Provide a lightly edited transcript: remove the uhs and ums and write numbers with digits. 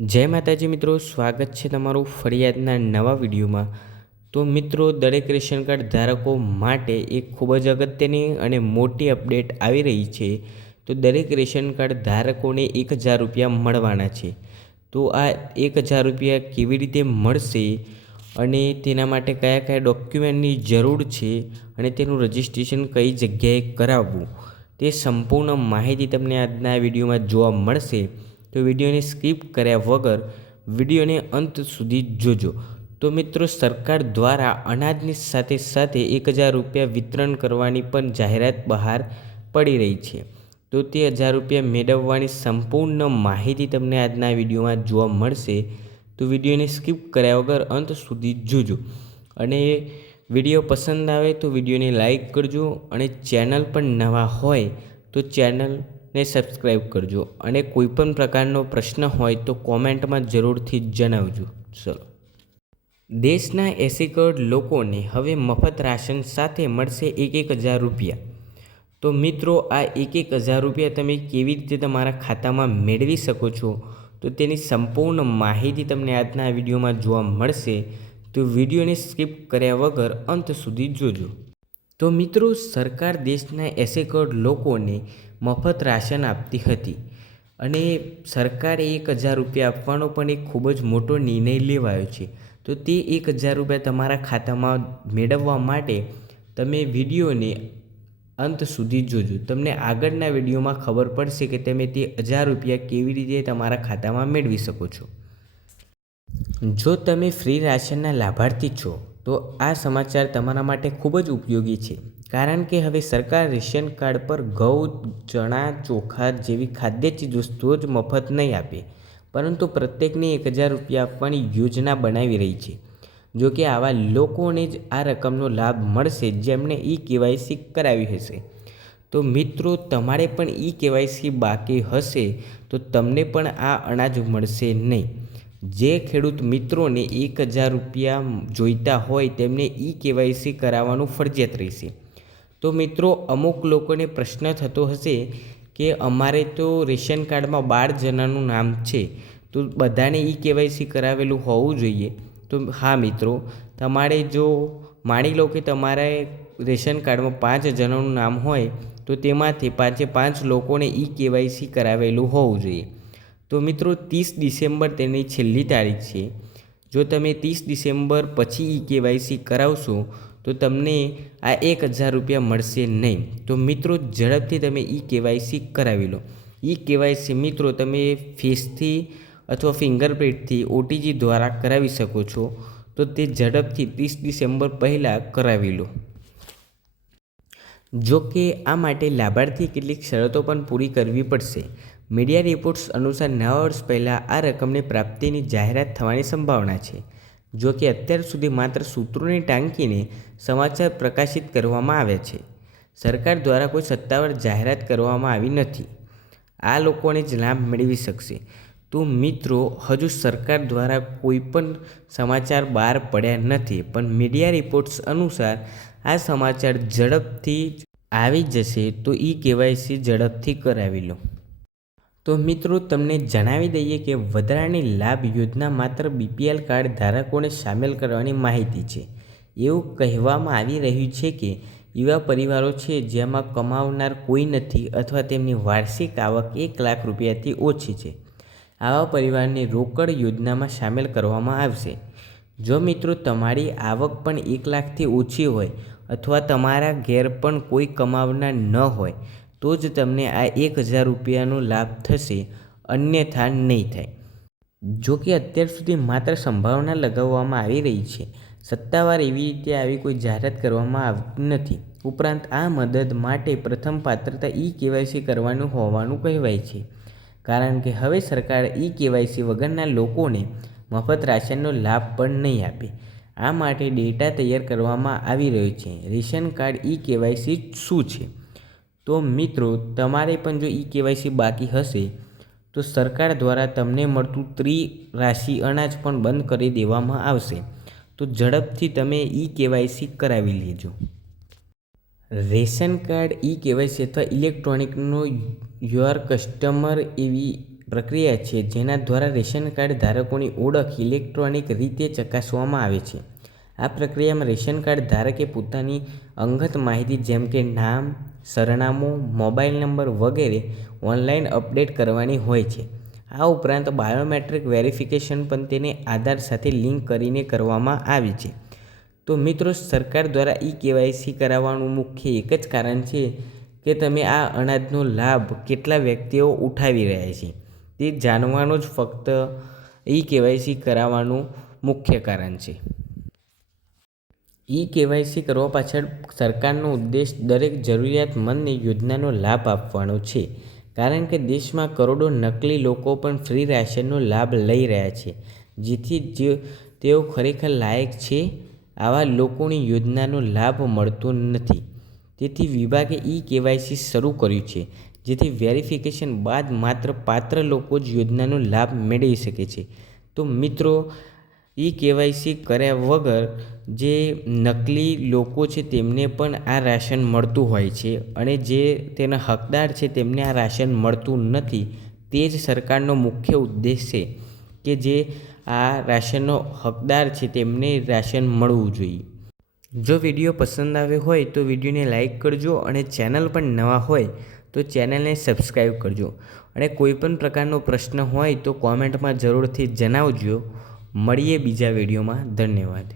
જય માતાજી મિત્રો, સ્વાગત છે તમારું ફરિયાદના નવા વિડીયોમાં। તો મિત્રો, દરેક રેશન કાર્ડ ધારકો માટે એક ખૂબ જ અગત્યની અને મોટી અપડેટ આવી રહી છે। તો દરેક રેશન કાર્ડ ધારકોને 1000 રૂપિયા મળવાના છે। તો આ 1000 રૂપિયા કેવી રીતે મળશે અને તેના માટે કયા કયા ડોક્યુમેન્ટની જરૂર છે અને તેનું રજિસ્ટ્રેશન કઈ જગ્યાએ કરાવવું, તે સંપૂર્ણ માહિતી તમને આજના વિડીયોમાં જોવા મળશે। તો વિડીયોને સ્કીપ કર્યા વગર વિડીયોને અંત સુધી જોજો। તો મિત્રો, સરકાર દ્વારા અનાજની સાથે સાથે 1000 રૂપિયા વિતરણ કરવાની પણ જાહેરાત બહાર પડી રહી છે। તો તે 1000 રૂપિયા મેળવવાની સંપૂર્ણ માહિતી તમને આજના વિડીયોમાં જોવા મળશે। તો વિડીયોને સ્કીપ કર્યા વગર અંત સુધી જોજો અને વિડીયો પસંદ આવે તો વિડીયોને લાઈક કરજો અને ચેનલ પર નવા હોય તો ચેનલને સબસ્ક્રાઈબ કરજો અને કોઈપણ પ્રકારનો પ્રશ્ન હોય તો કોમેન્ટમાં જરૂરથી જણાવજો। ચલો, દેશના 80 કરોડ લોકોને હવે મફત રાશન સાથે મળશે 1000 રૂપિયા। તો મિત્રો, આ 1000 રૂપિયા તમે કેવી રીતે તમારા ખાતામાં મેળવી શકો છો, તો તેની સંપૂર્ણ માહિતી તમને આજના વિડીયોમાં જોવા મળશે। તો વિડીયોને સ્કીપ કર્યા વગર અંત સુધી જોજો। તો મિત્રો, સરકાર દેશના 80 કરોડ લોકોને મફત રાશન આપતી હતી અને સરકારે 1000 રૂપિયા આપવાનો પણ એક ખૂબ જ મોટો નિર્ણય લેવાયો છે। તો તે 1000 રૂપિયા તમારા ખાતામાં મેળવવા માટે તમે વિડીયોને અંત સુધી જોજો। તમને આગળના વિડીયોમાં ખબર પડશે કે તમે તે 1000 રૂપિયા કેવી રીતે તમારા ખાતામાં મેળવી શકો છો। જો તમે ફ્રી રાશનના લાભાર્થી છો તો આ સમાચાર તમારા માટે ખૂબ જ ઉપયોગી છે, કારણ કે હવે સરકાર રેશન કાર્ડ પર ઘઉં, ચણા, ચોખા જેવી ખાદ્ય ચીજવસ્તુઓ જ મફત નહીં આપે, પરંતુ પ્રત્યેકને 1000 રૂપિયા આપવાની યોજના બનાવી રહી છે। જો કે આવા લોકોને જ આ રકમનો લાભ મળશે જેમણે ઈ-કેવાયસી કરાવી હશે। તો મિત્રો, તમારે પણ ઈ-કેવાયસી બાકી હશે તો તમને પણ આ અનાજ મળશે નહીં। જે ખેડૂત મિત્રોને 1000 રૂપિયા જોઈતા હોય તેમને ઈ-કેવાયસી કરાવવાનું ફરજિયાત રહેશે। તો મિત્રો, અમુક લોકોને પ્રશ્ન થતો હશે કે અમારે તો રેશન કાર્ડમાં 12 જણાનું નામ છે, તો બધાને ઈ-કેવાયસી કરાવેલું હોવું જોઈએ। તો હા મિત્રો, તમારે જો માની લો કે તમારે રેશન કાર્ડમાં 5 જણાનું નામ હોય તો તેમાંથી 5 લોકોને ઈ-કેવાયસી કરાવેલું હોવું જોઈએ। તો મિત્રો, 30 ડિસેમ્બર તેની છેલ્લી તારીખ છે। જો તમે 30 ડિસેમ્બર પછી ઈ-કેવાયસી કરાવશો તો તમને આ 1000 રૂપિયા મળશે નહીં। તો મિત્રો, ઝડપથી તમે ઈ-કેવાયસી કરાવી લો। ઈ-કેવાયસી મિત્રો તમે ફેસથી અથવા ફિંગરપ્રિન્ટથી OTG દ્વારા કરાવી શકો છો। તો તે ઝડપથી 30 ડિસેમ્બર પહેલાં કરાવી લો। જો કે આ માટે લાભાર્થી કેટલીક શરતો પણ પૂરી કરવી પડશે। મીડિયા રિપોર્ટ્સ અનુસાર નવા વર્ષ પહેલાં આ રકમની પ્રાપ્તિની જાહેરાત થવાની સંભાવના છે। જો કે અત્યાર સુધી માત્ર સૂત્રોને ટાંકીને સમાચાર પ્રકાશિત કરવામાં આવ્યા છે। સરકાર દ્વારા કોઈ સત્તાવાર જાહેરાત કરવામાં આવી નથી। આ લોકોને જ લાભ મેળવી શકશે। તો મિત્રો, હજુ સરકાર દ્વારા કોઈ પણ સમાચાર બહાર પડ્યા નથી, પણ મીડિયા રિપોર્ટ્સ અનુસાર આ સમાચાર ઝડપથી આવી જશે। તો ઈ-કેવાયસી ઝડપથી કરાવી લો। તો મિત્રો, તમને જણાવી દઈએ કે વધારાની લાભ યોજના માત્ર BPL કાર્ડ ધારકોને સામેલ કરવાની માહિતી છે। એવું કહેવામાં આવી રહ્યું છે કે એવા પરિવારો છે જેમાં કમાવનાર કોઈ નથી અથવા તેમની વાર્ષિક આવક 1 લાખ રૂપિયાથી ઓછી છે, આવા પરિવારને રોકડ યોજનામાં સામેલ કરવામાં આવશે। જો મિત્રો તમારી આવક પણ 1 લાખથી ઓછી હોય અથવા તમારા ઘેર પણ કોઈ કમાવનાર ન હોય તો જ તમને આ 1000 રૂપિયાનો લાભ થશે, અન્યથા નહીં થાય। જો કે અત્યાર સુધી માત્ર સંભાવના લગાવવામાં આવી રહી છે, સત્તાવાર એવી રીતે આવી કોઈ જાહેરાત કરવામાં આવતી નથી। ઉપરાંત આ મદદ માટે પ્રથમ પાત્રતા ઈ-કેવાયસી કરવાનું હોવાનું કહેવાય છે, કારણ કે હવે સરકાર ઈ-કેવાયસી વગરના લોકોને મફત રાશનનો લાભ પણ નહીં આપે। આ માટે ડેટા તૈયાર કરવામાં આવી રહ્યો છે। રેશન કાર્ડ ઈ-કેવાયસી શું છે? તો મિત્રો, તમારે પણ જો ઈ-કેવાયસી બાકી હશે તો સરકાર દ્વારા તમને મળતું ત્રિરાશિ અનાજ પણ બંધ કરી દેવામાં આવશે। તો ઝડપથી તમે ઈ-કેવાયસી કરાવી લેજો। રેશન કાર્ડ ઈ-કેવાયસી અથવા ઇલેક્ટ્રોનિકનો યોર કસ્ટમર એવી પ્રક્રિયા છે જેના દ્વારા રેશન કાર્ડ ધારકોની ઓળખ ઇલેક્ટ્રોનિક રીતે ચકાસવામાં આવે છે. આ પ્રક્રિયામાં રેશન કાર્ડ ધારકે પોતાની અંગત માહિતી જેમ કે નામ, સરનામું, મોબાઈલ નંબર વગેરે ઓનલાઈન અપડેટ કરવાની હોય છે. આ ઉપરાંત બાયોમેટ્રિક વેરિફિકેશન પણ તેને આધાર સાથે લિંક કરીને કરવામાં આવે છે. તો મિત્રો, સરકાર દ્વારા KYC કરાવવાનું મુખ્ય એક જ કારણ છે કે તમે આ અનાજનો લાભ કેટલા વ્યક્તિઓ ઉઠાવી રહ્યા છે તે જાણવાનો જ ફક્ત KYC કરાવવાનું મુખ્ય કારણ છે. KYC કરવા પાછળ સરકારનો ઉદ્દેશ દરેક જરૂરિયાતમંદને યોજનાનો લાભ આપવાનો છે, કારણ કે દેશમાં કરોડો નકલી લોકો પણ ફ્રી રાશનનો લાભ લઈ રહ્યા છે, જેથી તેઓ ખરેખર લાયક છે આવા લોકોની યોજનાનો લાભ મળતો નથી. તેથી વિભાગે KYC શરૂ કર્યું છે, જેથી વેરિફિકેશન બાદ માત્ર પાત્ર લોકો જ યોજનાનો લાભ મેળવી શકે છે. તો મિત્રો, KYC કર્યા વગર જે નકલી લોકો છે તેમને પણ આ રાશન મળતું હોય છે અને જે તેના હકદાર છે તેમને આ રાશન મળતું નથી. તે જ સરકારનો મુખ્ય ઉદ્દેશ છે કે જે આ રાશનનો હકદાર છે તેમને રાશન મળવું જોઈએ. જો વિડીયો પસંદ આવ્યો હોય તો વિડીયોને લાઈક કરજો અને ચેનલ પર નવા હોય તો ચેનલને સબસ્ક્રાઈબ કરજો. અને કોઈ પણ પ્રકારનો પ્રશ્ન હોય તો કોમેન્ટમાં જરૂરથી જણાવજો. મળીએ બીજા વિડીયોમાં. ધન્યવાદ.